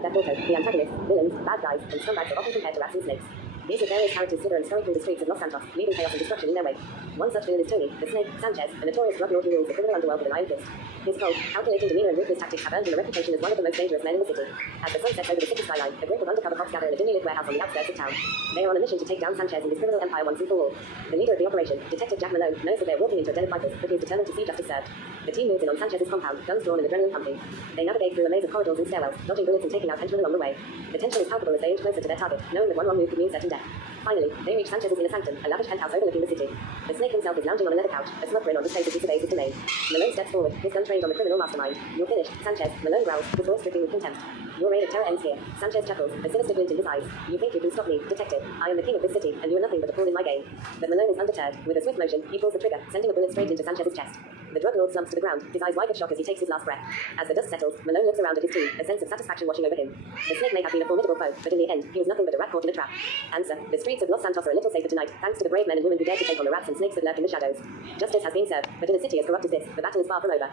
Grand Theft Auto, the antagonists, villains, bad guys, and scumbags are often compared to rats and snakes. These nefarious characters slither and scurry through the streets of Los Santos, leaving chaos and destruction in their wake. One such villain is Tony, the Snake, Sanchez, a notorious drug lord who rules the criminal underworld with an iron fist. His cold, calculating demeanor and ruthless tactics have earned him a reputation as one of the most dangerous men in the city. As the sun sets over the city skyline, a group of undercover cops gather in a dimly lit warehouse on the outskirts of town. They are on a mission to take down Sanchez and his criminal empire once and for all. The leader of the operation, Detective Jack Malone, knows that they're walking into a den of vipers, but he is determined to see justice served. The team moves in on Sanchez's compound, guns drawn and adrenaline pumping. They navigate through a maze of corridors and stairwells, dodging bullets and taking out henchmen along the way. The tension is palpable as they inch closer to their target, knowing that one wrong move could mean certain death. Finally, they reach Sanchez's inner sanctum, a lavish penthouse overlooking the city. The Snake himself is lounging on a leather couch, a smug grin on his face as he surveys his domain. Malone steps forward, his gun trained on the criminal mastermind. You're finished, Sanchez, Malone growls, his voice dripping with contempt. Your reign of terror ends here. Sanchez chuckles, a sinister glint in his eyes. You think you can stop me, detective? I am the king of this city, and you are nothing but a pawn in my game. But Malone is undeterred. With a swift motion, he pulls the trigger, sending a bullet straight into Sanchez's chest. The drug lord slumps to the ground, his eyes wide with shock as he takes his last breath. As the dust settles, Malone looks around at his team, a sense of satisfaction washing over him. The Snake may have been a formidable foe, but in the end, he was nothing but a rat caught in a trap. Answer: the streets of Los Santos are a little safer tonight, thanks to the brave men and women who dare to take on the rats and snakes that lurk in the shadows. Justice has been served, but in a city as corrupt as this, the battle is far from over.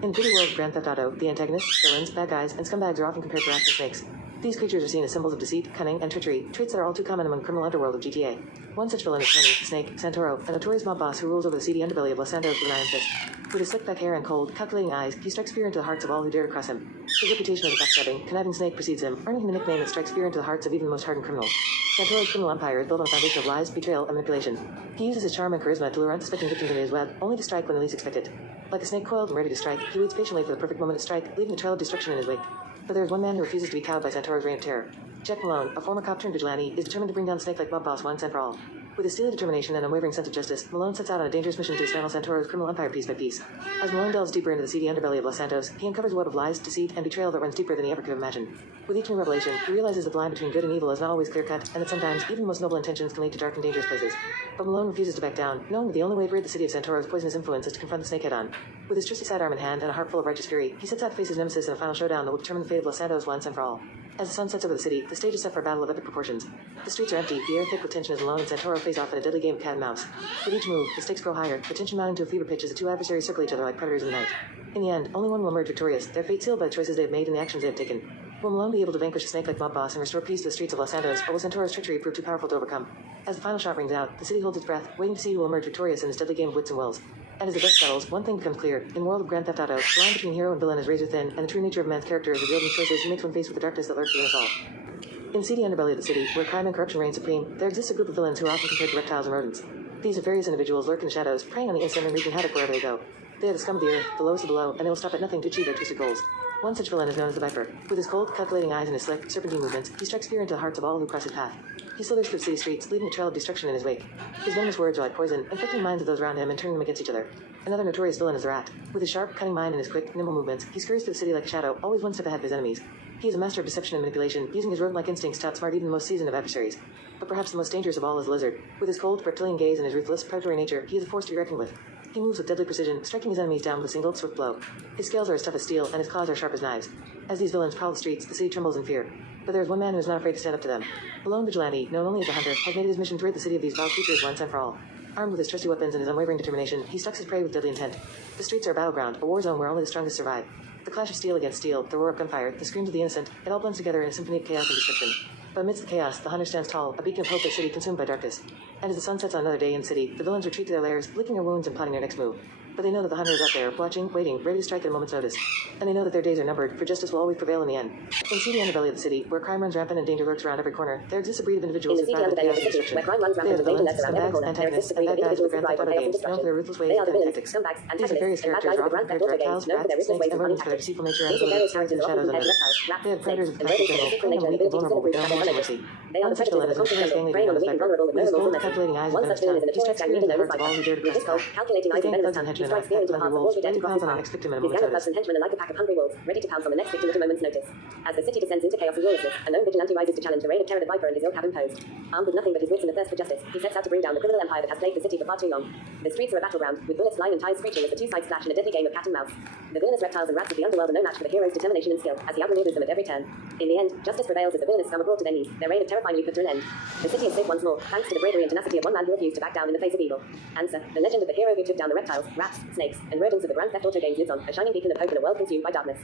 In the gritty world of Grand Theft Auto, the antagonists, villains, bad guys, and scumbags are often compared to rats and snakes. These creatures are seen as symbols of deceit, cunning, and treachery, traits that are all too common among the criminal underworld of GTA. One such villain is Tony, the Snake, Santoro, a notorious mob boss who rules over the seedy underbelly of Los Santos with an iron fist. With his slick back hair and cold, calculating eyes, he strikes fear into the hearts of all who dare to cross him. His reputation as a backstabbing, conniving snake precedes him, earning him the nickname that strikes fear into the hearts of even the most hardened criminals. Santoro's criminal empire is built on a foundation of lies, betrayal, and manipulation. He uses his charm and charisma to lure unsuspecting victims into his web, only to strike when they least expect it. Like a snake coiled and ready to strike, he waits patiently for the perfect moment to strike, leaving a trail of destruction in his wake. But there is one man who refuses to be cowed by Santoro's reign of terror. Jack Malone, a former cop turned vigilante, is determined to bring down the snake-like mob boss once and for all. With his steely determination and unwavering sense of justice, Malone sets out on a dangerous mission to dismantle Santoro's criminal empire piece by piece. As Malone delves deeper into the seedy underbelly of Los Santos, he uncovers a web of lies, deceit, and betrayal that runs deeper than he ever could have imagined. With each new revelation, he realizes the line between good and evil is not always clear-cut, and that sometimes even the most noble intentions can lead to dark and dangerous places. But Malone refuses to back down, knowing that the only way to rid the city of Santoro's poisonous influence is to confront the snake head-on. With his trusty sidearm in hand and a heart full of righteous fury, he sets out to face his nemesis in a final showdown that will determine the fate of Los Santos once and for all. As the sun sets over the city, the stage is set for a battle of epic proportions. The streets are empty, the air thick with tension as Malone and Santoro face off in a deadly game of cat and mouse. With each move, the stakes grow higher, the tension mounting to a fever pitch as the two adversaries circle each other like predators in the night. In the end, only one will emerge victorious, their fate sealed by the choices they have made and the actions they have taken. Will Malone be able to vanquish the snake-like mob boss and restore peace to the streets of Los Santos, or will Santoro's treachery prove too powerful to overcome? As the final shot rings out, the city holds its breath, waiting to see who will emerge victorious in this deadly game of wits and wills. And as the dust settles, one thing becomes clear. In the world of Grand Theft Auto, the line between hero and villain is razor thin, and the true nature of man's character is revealed in the choices he makes when faced with the darkness that lurks within us all. In the seedy underbelly of the city, where crime and corruption reign supreme, there exists a group of villains who are often compared to reptiles and rodents. These nefarious individuals lurk in the shadows, preying on the innocent and wreaking havoc wherever they go. They are the scum of the earth, the lowest of the low, and they will stop at nothing to achieve their twisted goals. One such villain is known as the Viper. With his cold, calculating eyes and his slick, serpentine movements, he strikes fear into the hearts of all who cross his path. He slithers through the city streets, leaving a trail of destruction in his wake. His venomous words are like poison, infecting the minds of those around him and turning them against each other. Another notorious villain is the Rat. With his sharp, cunning mind and his quick, nimble movements, he scurries through the city like a shadow, always one step ahead of his enemies. He is a master of deception and manipulation, using his rodent-like instincts to outsmart even the most seasoned of adversaries. But perhaps the most dangerous of all is the Lizard. With his cold, reptilian gaze and his ruthless, predatory nature, he is a force to be reckoned with. He moves with deadly precision, striking his enemies down with a single, swift blow. His scales are as tough as steel, and his claws are sharp as knives. As these villains prowl the streets, the city trembles in fear. But there is one man who is not afraid to stand up to them. The lone vigilante, known only as the Hunter, has made it his mission to rid the city of these vile creatures once and for all. Armed with his trusty weapons and his unwavering determination, he stalks his prey with deadly intent. The streets are a battleground, a war zone where only the strongest survive. The clash of steel against steel, the roar of gunfire, the screams of the innocent, it all blends together in a symphony of chaos and destruction. But amidst the chaos, the Hunter stands tall, a beacon of hope for a city consumed by darkness. And as the sun sets on another day in the city, the villains retreat to their lairs, licking their wounds and plotting their next move. But they know that the Hunter is out there, watching, waiting, ready to strike at a moment's notice. And they know that their days are numbered, for justice will always prevail in the end. In the seedy underbelly of the city, where crime runs rampant and danger lurks around every corner, there exists a breed of individuals who thrive in chaos and destruction. They are the villains, scumbags, antagonists, and bad guys of the Grand Theft Auto games, known for their ruthless ways and tactics. These nefarious characters are often compared to reptiles, rats, snakes, and rodents for their deceitful nature and ability to strike in the shadows unknown. They are predators of the type of general, preying on the weak and vulnerable with no mercy. One such villain is a notorious gang leader known as Viper. With his cold, calculating eyes and venomous tongue, he strikes fear into the hearts of all who dare to cross his path. His gang of thugs and henchmen are attacked by hungry wolves, ready to pounce on their next victim at a moment's notice. His henchmen are like a pack of hungry wolves, ready to pounce on the next victim at a moment's notice. As the city descends into chaos and lawlessness, a lone vigilante rises to challenge the reign of terror the Viper and his ilk have imposed. Armed with nothing but his wits and a thirst for justice, he sets out to bring down the criminal empire that has plagued the city for far too long. The streets are a battleground, with bullets flying and tires screeching as the two sides clash in a deadly game of cat and mouse. The villainous reptiles and rats of the underworld are no match for the hero's determination and skill, as he outmaneuvers them at every turn. In the end, justice prevails as the villainous scum are brought to their knees, their reign of terror finally put to an end. The city is safe once more, thanks to the bravery and tenacity of one man who refused to back down in the face of evil. Answer: the legend of the hero who took down the reptiles, rats, snakes, and rodents of the Grand Theft Auto games lives on, a shining beacon of hope in a world consumed by darkness.